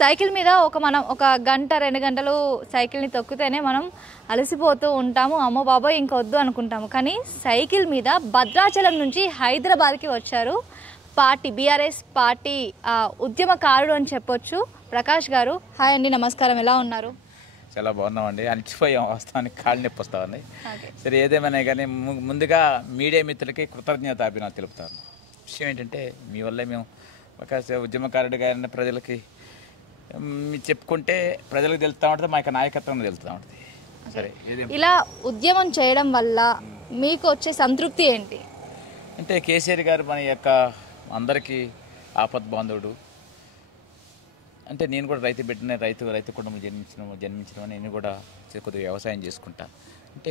Cycle మీద మనం ఒక గంట 2 గంటలు సైకిల్ని తొక్కితేనే మనం అలసిపోతూ ఉంటాము, అమ్మో బాబోయ్ ఇంకొద్దు అనుకుంటాము. కానీ సైకిల్ మీద భద్రాచలం నుంచి హైదరాబాద్కి వచ్చారు పార్టీ, బీఆర్ఎస్ పార్టీ ఉద్యమకారుడు అని చెప్పొచ్చు ప్రకాష్ గారు. హాయ్ అండి, నమస్కారం, ఎలా ఉన్నారు? చాలా బాగున్నామండి. అనిచిపోయాం, వాస్తవానికి కాళ్ళు నొప్పి వస్తామండి. సరే, ఏదేమైనా కానీ ముందుగా మీడియా మిత్రులకి కృతజ్ఞతాభినందనలు తెలుపుతాను. విషయం ఏంటంటే, మీ వల్లే మేము ఒక ఉద్యమకారుడిగా ప్రజలకి చెప్పుకుంటే ప్రజలకు తెలుస్తూ ఉంటుంది, మా యొక్క నాయకత్వం తెలుస్తూ ఉంటుంది. సరే, ఇలా ఉద్యమం చేయడం వల్ల మీకు వచ్చే సంతృప్తి ఏంటి? అంటే కేసీఆర్ గారు మన యొక్క అందరికీ ఆపద్ బాంధవుడు. అంటే నేను కూడా రైతు బిడ్డనే, రైతు కుటుంబం జన్మించడం నేను కూడా కొద్దిగా వ్యవసాయం చేసుకుంటా. అంటే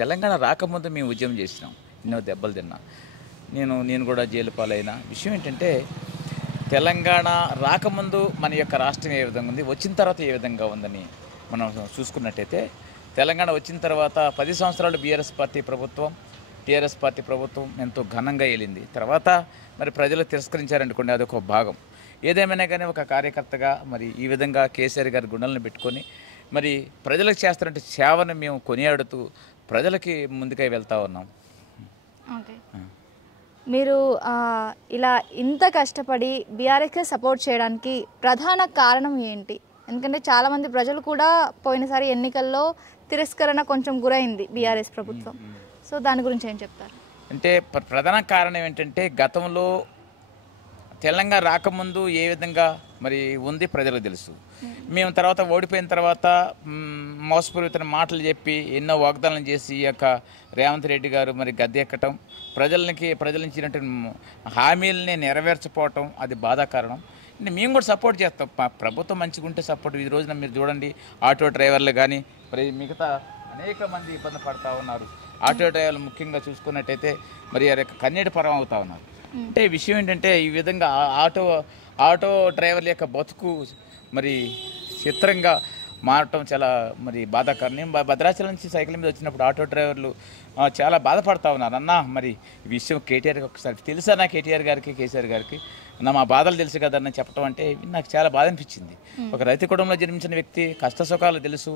తెలంగాణ రాకముందు మేము ఉద్యమం చేసినాం, ఎన్నో దెబ్బలు తిన్నా. నేను కూడా జైలు పాలైన. విషయం ఏంటంటే, తెలంగాణ రాకముందు మన యొక్క రాష్ట్రం ఏ విధంగా ఉంది, వచ్చిన తర్వాత ఏ విధంగా ఉందని మనం చూసుకున్నట్టయితే, తెలంగాణ వచ్చిన తర్వాత 10 సంవత్సరాలు బీఆర్ఎస్ పార్టీ ప్రభుత్వం, టీఆర్ఎస్ పార్టీ ప్రభుత్వం ఎంతో ఘనంగా వెళ్ళింది. తర్వాత మరి ప్రజలు తిరస్కరించారనుకోండి, అదొక భాగం. ఏదేమైనా కానీ ఒక కార్యకర్తగా మరి ఈ విధంగా కేసీఆర్ గారి గుండెలను పెట్టుకొని మరి ప్రజలకు చేస్తున్నట్టు సేవను మేము కొనియాడుతూ ప్రజలకి ముందుకై వెళ్తూ ఉన్నాం. ఓకే, మీరు ఇలా ఇంత కష్టపడి బీఆర్ఎస్కి సపోర్ట్ చేయడానికి ప్రధాన కారణం ఏంటి? ఎందుకంటే చాలామంది ప్రజలు కూడా పోయినసారి ఎన్నికల్లో తిరస్కరణ కొంచెం గురైంది బీఆర్ఎస్ ప్రభుత్వం. సో దాని గురించి ఏం చెప్తారు? అంటే ప్రధాన కారణం ఏంటంటే, గతంలో తెలంగాణ రాకముందు ఏ విధంగా మరి ఉంది ప్రజలకు తెలుసు. మేము తర్వాత ఓడిపోయిన తర్వాత మోసపూరితమైన మాటలు చెప్పి ఎన్నో వాగ్దానాలు చేసి ఈ యొక్క రేవంత్ రెడ్డి గారు మరి గద్దెక్కటం, ప్రజల ఇచ్చినట్టు హామీలని నెరవేర్చకపోవటం, అది బాధాకారణం. మేము కూడా సపోర్ట్ చేస్తాం, ప్రభుత్వం మంచిగా ఉంటే సపోర్ట్. ఈ రోజున మీరు చూడండి, ఆటో డ్రైవర్లు కానీ మరి మిగతా అనేక మంది ఇబ్బంది పడుతూ ఉన్నారు. ఆటో డ్రైవర్లు ముఖ్యంగా చూసుకున్నట్టయితే మరి కన్నీటి పరం అవుతూ ఉన్నారు. అంటే విషయం ఏంటంటే, ఈ విధంగా ఆటో డ్రైవర్ల యొక్క బతుకు మరి చిత్రంగా మారటం చాలా మరి బాధాకరం. నేను భద్రాచలం నుంచి సైకిల్ మీద వచ్చినప్పుడు ఆటో డ్రైవర్లు చాలా బాధపడతా ఉన్నారు. అన్న మరి ఈ విషయం కేటీఆర్కి ఒకసారి తెలుసా, నా కేటీఆర్ గారికి కేసీఆర్ గారికి మా బాధలు తెలుసు కదన్న చెప్పడం అంటే నాకు చాలా బాధ అనిపించింది. ఒక రైతు కుటుంబంలో జన్మించిన వ్యక్తి, కష్ట సుఖాలు తెలుసు.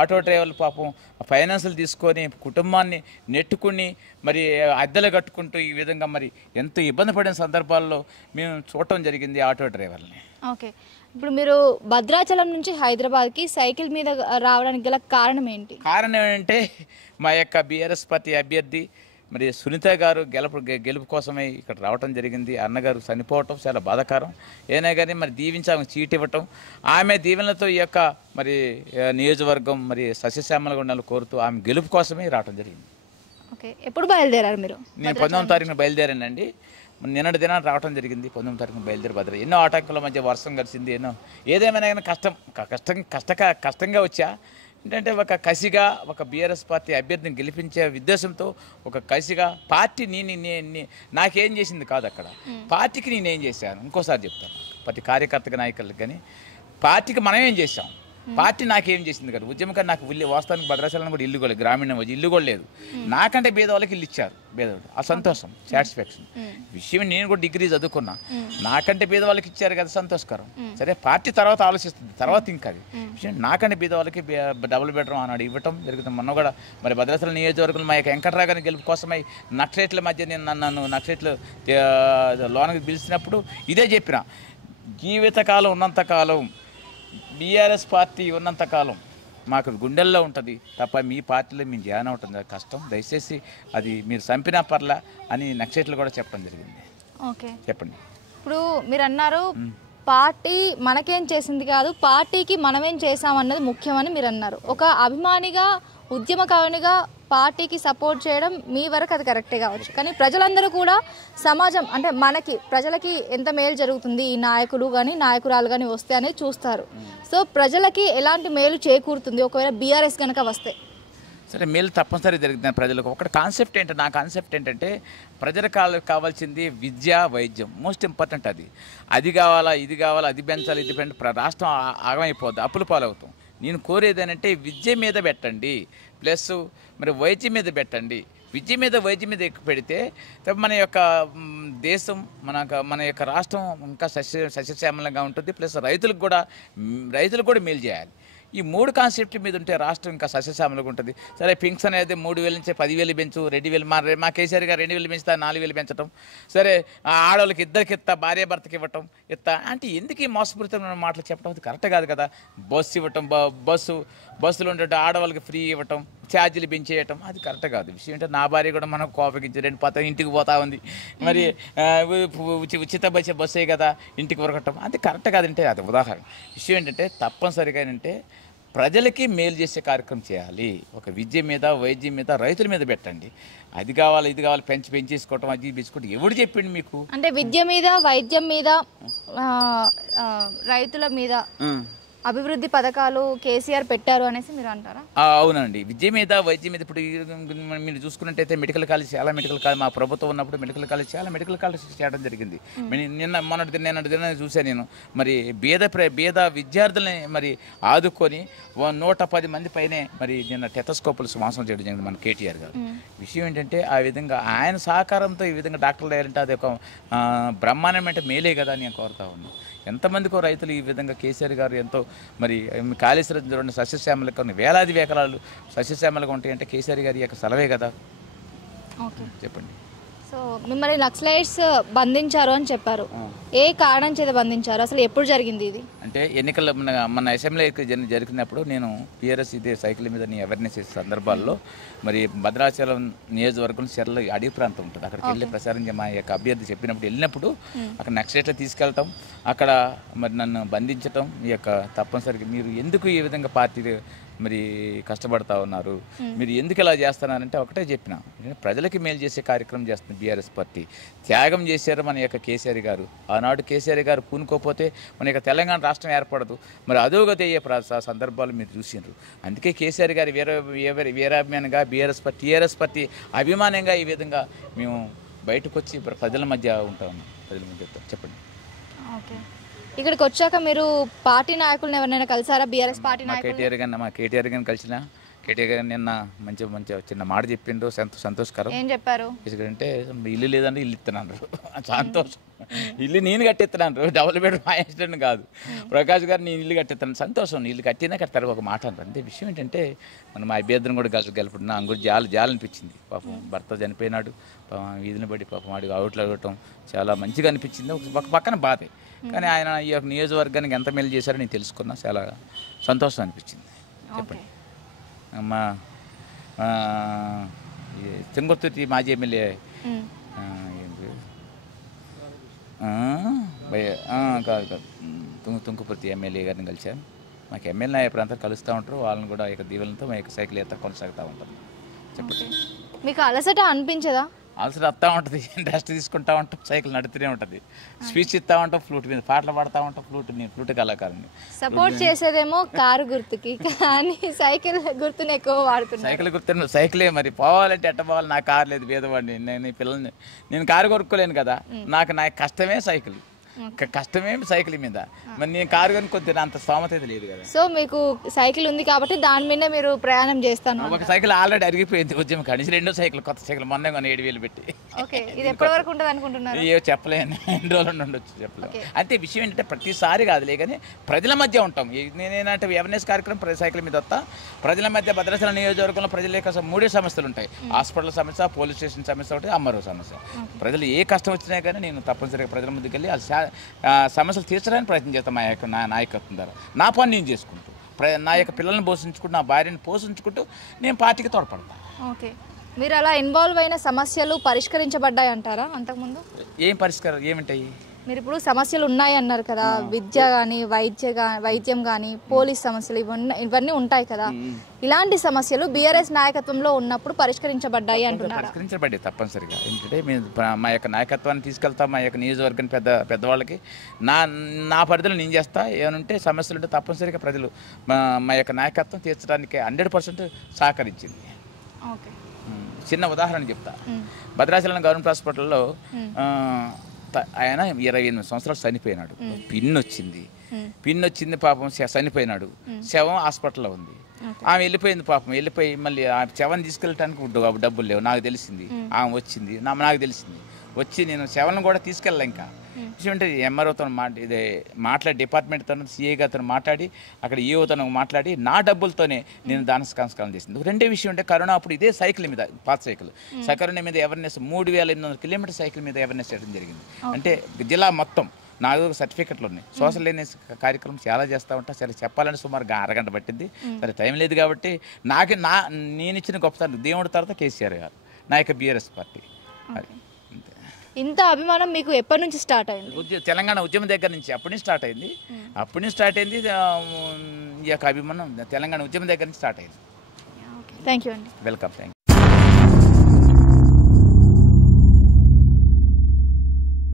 ఆటో డ్రైవర్లు పాపం ఫైనాన్సులు తీసుకొని కుటుంబాన్ని నెట్టుకుని మరి అద్దెలు కట్టుకుంటూ ఈ విధంగా మరి ఎంతో ఇబ్బంది పడిన సందర్భాల్లో మేము చూడటం జరిగింది ఆటో డ్రైవర్ని. ఓకే, ఇప్పుడు మీరు భద్రాచలం నుంచి హైదరాబాద్కి సైకిల్ మీద రావడానికి గల కారణం ఏంటి? కారణం ఏంటంటే, మా యొక్క బీఆర్ఎస్ పార్టీ అభ్యర్థి మరి సునీత గారు గెలుపు కోసమే ఇక్కడ రావటం జరిగింది. అన్నగారు చనిపోవటం చాలా బాధాకరం. ఏనా కానీ మరి దీవించి ఆమె చీట్ ఇవ్వటం, ఆమె దీవెనలతో ఈ యొక్క మరి నియోజకవర్గం మరి సస్యశ్యామలుగా ఉండాలని కోరుతూ ఆమె గెలుపు కోసమే రావటం జరిగింది. ఓకే, ఎప్పుడు బయలుదేరారు మీరు? నేను 19వ తారీఖున బయలుదేరానండి. నిన్నటి దినాన్ని రావడం జరిగింది. 19వ తారీఖున బయలుదేరి భద్ర ఎన్నో ఆటంకాల మధ్య వర్షం కలిసింది. ఏదేమైనా కానీ కష్టంగా వచ్చా. ఏంటంటే ఒక కసిగా ఒక బీఆర్ఎస్ పార్టీ అభ్యర్థిని గెలిపించే ఉద్దేశంతో ఒక కసిగా పార్టీ నాకేం చేసింది కాదు, అక్కడ పార్టీకి నేనేం చేశాను. ఇంకోసారి చెప్తాను, ప్రతి కార్యకర్తగా నాయకులకు కానీ పార్టీకి మనం ఏం చేశాం, పార్టీ నాకేం చేసింది కదా. ఉద్యమకారు నాకు వాస్తవానికి భద్రాచలం కూడా ఇల్లు కూడా గ్రామీణ ఇల్లు కూడా లేదు. నాకంటే పేదవాళ్ళకి ఇల్లు ఇచ్చారు, పేదవాళ్ళు ఆ సంతోషం, సాటిస్ఫాక్షన్. విషయం నేను కూడా డిగ్రీ చదువుకున్నా, నాకంటే పేదవాళ్ళకి ఇచ్చారు కదా, సంతోషకరం. సరే, పార్టీ తర్వాత ఆలోచిస్తుంది, తర్వాత ఇంకా అది విషయం. నాకంటే పేదవాళ్ళకి డబుల్ బెడ్రూమ్ అన్నాడు ఇవ్వటం జరుగుతుంది. మొన్న కూడా మరి భద్రాచలం నియోజకవర్గంలో మా యొక్క వెంకటరావు గారిని గెలుపు కోసమై నక్సలైట్ల మధ్య నన్ను నక్సలైట్లు లోనకి పిలిచినప్పుడు ఇదే చెప్పిన, జీవితకాలం ఉన్నంతకాలం బీఆర్ఎస్ పార్టీ ఉన్నంతకాలం మాకు గుండెల్లో ఉంటుంది తప్ప మీ పార్టీలో మేము జాయిన్ అవుతుంది కష్టం, దయచేసి అది మీరు చంపినా పర్లా అని నక్సలైట్లు కూడా చెప్పడం జరిగింది. ఓకే, చెప్పండి. ఇప్పుడు మీరు అన్నారు పార్టీ మనకేం చేసింది కాదు, పార్టీకి మనమేం చేసామన్నది ముఖ్యమని మీరు అన్నారు. ఒక అభిమానిగా, ఉద్యమకారునిగా పార్టీకి సపోర్ట్ చేయడం మీ వరకు అది కరెక్టే కావచ్చు. కానీ ప్రజలందరూ కూడా సమాజం అంటే ప్రజలకి ఎంత మేలు జరుగుతుంది ఈ నాయకులు కానీ నాయకురాలు కానీ వస్తే అనేది చూస్తారు. సో ప్రజలకి ఎలాంటి మేలు చేకూరుతుంది ఒకవేళ బీఆర్ఎస్ కనుక వస్తే? సరే, మేలు తప్పనిసరి జరుగుతుంది ప్రజలకు. ఒకటి కాన్సెప్ట్ ఏంటంటే, నా కాన్సెప్ట్ ఏంటంటే, ప్రజలకు కావాల్సింది విద్య, వైద్యం, మోస్ట్ ఇంపార్టెంట్. అది కావాలా, ఇది కావాలా, అది పెంచాలి, ఇది రాష్ట్రం ఆగమైపోద్ది, అప్పుల పాలవుతాం. నేను కోరేది ఏంటంటే, విద్య మీద పెట్టండి, ప్లస్ మరి వైద్యం మీద పెట్టండి. విద్య మీద వైద్యం మీద ఎక్కువ పెడితే మన యొక్క దేశం మన యొక్క రాష్ట్రం ఇంకా సస్యశ్యామలంగా ఉంటుంది. ప్లస్ రైతులకు కూడా మేలు చేయాలి. ఈ 3 కాన్సెప్ట్ మీద ఉంటే రాష్ట్రం ఇంకా సస్యశ్యామలంగా ఉంటుంది. సరే పింక్స్ అనేది 3,000 నుంచి 10,000 పెంచు, 2,000 మా కేసీఆర్ గారు 2,000 పెంచుతా 4,000 పెంచడం, సరే ఆడవాళ్ళకి ఇద్దరికి ఇస్తా, భార్య భర్తకి ఇవ్వటం అంటే ఎందుకు ఈ మోసపూరితమైన మాటలు చెప్పడం? అది కరెక్ట్ కాదు కదా. బస్సు ఇవ్వటం, బస్సులు ఉంటే ఆడవాళ్ళకి ఫ్రీ ఇవ్వటం, ఛార్జీలు పెంచేయటం అది కరెక్ట్ కాదు. విషయం ఏంటంటే నా భార్య కూడా మనం కోపగించి 2 పత ఇంటికి పోతా ఉంది, మరి ఉచిత బస్సే కదా ఇంటికి ఉరకటం అది కరెక్ట్ కాదంటే అది ఉదాహరణ. విషయం ఏంటంటే తప్పనిసరిగా ఏంటంటే ప్రజలకి మేలు చేసే కార్యక్రమం చేయాలి. ఒక విద్య మీద, వైద్యం మీద, రైతుల మీద పెట్టండి. అది కావాలి ఇది కావాలి పెంచేసుకోవటం, అది పెంచుకోవటం ఎవడు చెప్పిండు మీకు? అంటే విద్య మీద, వైద్యం మీద, రైతుల మీద అభివృద్ధి పథకాలు కేసీఆర్ పెట్టారు అనేసి మీరు అంటారా? అవునండి. విద్య మీద, వైద్యం మీద ఇప్పుడు మీరు చూసుకున్నట్టయితే మెడికల్ కాలేజ్ చాలా మెడికల్ కాలేజ్ మా ప్రభుత్వం ఉన్నప్పుడు మెడికల్ కాలేజ్ చేయడం జరిగింది. మొన్నటి దిన చూశాను నేను. మరి బీద విద్యార్థులని మరి ఆదుకొని 110 మంది పైనే మరి నిన్న టెతస్కోపులు స్పాన్సర్ చేయడం జరిగింది మన కేటీఆర్ గారు. విషయం ఏంటంటే ఆ విధంగా ఆయన సహకారంతో ఈ విధంగా డాక్టర్లు అయ్యారంటే అది ఒక బ్రహ్మాండమైన మేలే కదా అని నేను కోరుతా ఉన్నాను. ఎంతమందికో రైతులు ఈ విధంగా కేసీఆర్ గారు ఎంతో మరి కాళేశ్వరం చూడండి సస్యశ్యామలకు వేలాది వేకరాలు సస్యశ్యామలుగా ఉంటాయంటే కేసీఆర్ గారి యొక్క సెలవే కదా. చెప్పండి. సో మిమ్మల్ని నక్సలైట్స్ బంధించారు అని చెప్పారు. ఏ కారణం చేత బంధించారు? అసలు ఎప్పుడు జరిగింది ఇది? అంటే ఎన్నికల మన అసెంబ్లీ జరిగినప్పుడు నేను పిఆర్ఎస్ ఇదే సైకిల్ మీద అవేర్నెస్ చేసే సందర్భాల్లో మరి భద్రాచలం నియోజకవర్గం చెర్ల అడవి ప్రాంతం ఉంటుంది, అక్కడికి వెళ్ళి ప్రచారం మా యొక్క అభ్యర్థి వెళ్ళినప్పుడు అక్కడ నక్సలైట్లు తీసుకెళ్ళటం, అక్కడ మరి నన్ను బంధించటం, ఈ యొక్క తప్పనిసరిగా మీరు ఎందుకు ఈ విధంగా పార్టీ మరి కష్టపడతా ఉన్నారు, మీరు ఎందుకు ఇలా చేస్తున్నారంటే ఒకటే చెప్పిన, ప్రజలకి మేలు చేసే కార్యక్రమం చేస్తుంది బీఆర్ఎస్ పార్టీ. త్యాగం చేశారు మన యొక్క కేసీఆర్ గారు. ఆనాడు కేసీఆర్ గారు పూనుకోపోతే మన యొక్క తెలంగాణ రాష్ట్రం ఏర్పడదు. మరి అదోగతి అయ్యే సందర్భాలు మీరు చూసినారు. అందుకే కేసీఆర్ గారి వీరాభిమానంగా టీఆర్ఎస్ పార్టీ అభిమానంగా ఈ విధంగా మేము బయటకు వచ్చి ప్రజల మధ్య ఉంటా ఉన్నాం. ప్రజల మధ్య చెప్పండి. ఓకే, ఇక్కడికి వచ్చాక మీరు పార్టీ నాయకులను ఎవరైనా కలిసారా? బీఆర్ఎస్ పార్టీ నాయకులు మా కేటీఆర్ గారిని కలిసిన. కేటీఆర్ గారు నిన్న మంచి చిన్న మాట చెప్పిండు, సంతోషకరం. ఏం చెప్పారు? ఎందుకంటే ఇల్లు లేదంటే ఇల్లు ఇస్తున్నాను, సంతోషం. ఇల్లు నేను కట్టిస్తున్నాను, డబుల్ బెడ్రూమ్ యాక్సిడెంట్ కాదు. ప్రకాష్ గారు నేను ఇల్లు కట్టిస్తాను, సంతోషం. నీళ్ళు కట్టినా కట్టారు ఒక మాట అంటారు. అంతే. విషయం ఏంటంటే మనం మా అభ్యర్థిని కూడా గెలుపుతున్నా అంగుడు జాలనిపించింది. పాపం భర్త చనిపోయినాడు, వీధిని బట్టి పాపం వాడికి అవుట్లు అవ్వటం చాలా మంచిగా అనిపించింది. ఒక పక్కన బాధే, కానీ ఆయన ఈ యొక్క నియోజకవర్గానికి ఎంత మేలు చేశారో నేను తెలుసుకున్నా, చాలా సంతోషం అనిపించింది. చెప్పండి. మా తుంగతుర్తి మాజీ ఎమ్మెల్యే కాదు తుంగతుర్తి ఎమ్మెల్యే గారిని కలిశాను. మాకు ఎమ్మెల్యే అయ్యే ప్రాంతం కలుస్తూ ఉంటారు, వాళ్ళని కూడా యొక్క దీవులతో మా యొక్క సైకిల్ ఎత్తా కొనసాగుతూ ఉంటాం. చెప్పండి. మీకు అలసట అనిపించదా? అలసట వస్తూ ఉంటుంది, రెస్ట్ తీసుకుంటా ఉంటాం, సైకిల్ నడుతూనే ఉంటుంది, స్పీచ్ ఇస్తూ ఉంటాం, ఫ్లూట్ మీద పాటలు పాడుతూ ఉంటాం. ఫ్లూట్ కళాకారుని సపోర్ట్ చేసేదేమో కారు గుర్తుకి, కానీ సైకిల్ గుర్తుని ఎక్కువ వాడుతున్నాను. సైకిల్ గుర్తు సైకిలే. మరి పోవాలంటే ఎట్ట పోవాలి? నాకు కారు లేదు, పేదవాడిని నేను కారు కొనుక్కోలేను కదా. నాకు కష్టమే సైకిల్, కష్టమే సైకిల్ మీద. మరి నేను కారు కొనుక్కొద్ది అంత స్తోమత అయితే లేదు కదా. సో మీకు సైకిల్ ఉంది కాబట్టి దాని మీద మీరు ప్రయాణం చేస్తాను. ఒక సైకిల్ ఆల్రెడీ అరిగిపోయింది ఉద్యమం కానీ, 2వ సైకిల్ కొత్త సైకిల్ మొన్న 7,000 పెట్టి. ఓకే, ఇది ఎప్పటి వరకు ఉంటుంది అనుకుంటున్నారు? ఏ చెప్పలేను, ఎన్ని రోజులు ఉండొచ్చు చెప్పలేము. అంటే విషయం ఏంటంటే ప్రతిసారి కాదులే కానీ ప్రజల మధ్య ఉంటాం. నేనంటే అవేర్నెస్ కార్యక్రమం సైకిల్ మీద వస్తా. ప్రజల మధ్య భద్రాచలం నియోజకవర్గంలో ప్రజల యొక్క 3 సమస్యలు ఉంటాయి. హాస్పిటల్ సమస్య, పోలీస్ స్టేషన్ సమస్య ఒకటి, అమ్మరో సమస్య. ప్రజలు ఏ కష్టం వచ్చినా కానీ నేను తప్పనిసరిగా ప్రజల ముందుకు వెళ్ళి సమస్యలు తీర్చడానికి ప్రయత్నం చేస్తాను. మా యొక్క నాయకత్వం ద్వారా నా పని నేను చేసుకుంటూ, నా యొక్క పిల్లల్ని పోషించుకుంటూ, నా భార్యను పోషించుకుంటూ నేను పార్టీకి తోడ్పడతాను. ఓకే, మీరు అలా ఇన్వాల్వ్ అయిన సమస్యలు పరిష్కరించబడ్డాయి అంటారా? అంతకుముందు ఏం పరిష్కారం ఏమిటాయి? మీరు ఇప్పుడు సమస్యలు ఉన్నాయి అన్నారు కదా, విద్య కానీ వైద్యం కానీ పోలీస్ సమస్యలు ఇవన్నీ ఉంటాయి కదా. ఇలాంటి సమస్యలు బీఆర్ఎస్ నాయకత్వంలో ఉన్నప్పుడు పరిష్కరించబడ్డాయి అంటున్నారు? పరిష్కరించబడ్డాయి తప్పనిసరిగా. ఏంటంటే మేము మా యొక్క నాయకత్వాన్ని తీసుకెళ్తాం, మా యొక్క నియోజకవర్గం పెద్దవాళ్ళకి నా పరిధిలో నేను చేస్తా. ఏమంటే సమస్యలు ఉంటే తప్పనిసరిగా ప్రజలు మా యొక్క నాయకత్వం తీర్చడానికి 100% సహకరించింది. ఓకే, చిన్న ఉదాహరణ చెప్తా. భద్రాచలం గవర్నమెంట్ హాస్పిటల్లో ఆయన 28 సంవత్సరాలు చనిపోయినాడు. పిన్ వచ్చింది పాపం, చనిపోయినాడు. శవం హాస్పిటల్లో ఉంది. ఆమె వెళ్ళిపోయింది పాపం. వెళ్ళిపోయి మళ్ళీ ఆ శవాన్ని తీసుకెళ్ళటానికి డబ్బులు లేవు. నాకు తెలిసింది ఆమె వచ్చింది, నాకు తెలిసింది. వచ్చి నేను శవాలను కూడా తీసుకెళ్ళాను. ఇంకా అంటే ఎంఆర్ఓతో మాట్లాడి డిపార్ట్మెంట్తో సిఐ గారితో మాట్లాడి అక్కడ ఈఓతో మాట్లాడి నా డబ్బులతోనే నేను దాన సంస్కారం చేసింది. రెండే విషయం అంటే కరోనా అప్పుడు ఇదే సైకిల్ మీద పాత సైకిల్ కరోనా మీద అవేర్నెస్ 3800 కిలోమీటర్ సైకిల్ మీద అవేర్నెస్ చేయడం జరిగింది. అంటే జిల్లా మొత్తం నాకు సర్టిఫికెట్లు ఉన్నాయి. సోషల్ అవేర్నెస్ కార్యక్రమం చాలా చేస్తూ ఉంటా. సరే చెప్పాలని సుమారుగా అరగంట పట్టింది. సరే టైం లేదు కాబట్టి నేను ఇచ్చిన గొప్పతనం దేవుడి తర్వాత కేసీఆర్ గారు, నా యొక్క బీఆర్ఎస్ పార్టీ. అది ఇంత అభిమానం మీకు ఎప్పటి నుంచి స్టార్ట్ అయింది? తెలంగాణ ఉద్యమం దగ్గర నుంచి అప్పటి నుంచి స్టార్ట్ అయింది. ఈ యొక్క అభిమానం తెలంగాణ ఉద్యమం దగ్గర నుంచి స్టార్ట్ అయింది. థ్యాంక్ యూ అండి. వెల్కమ్. Thank you.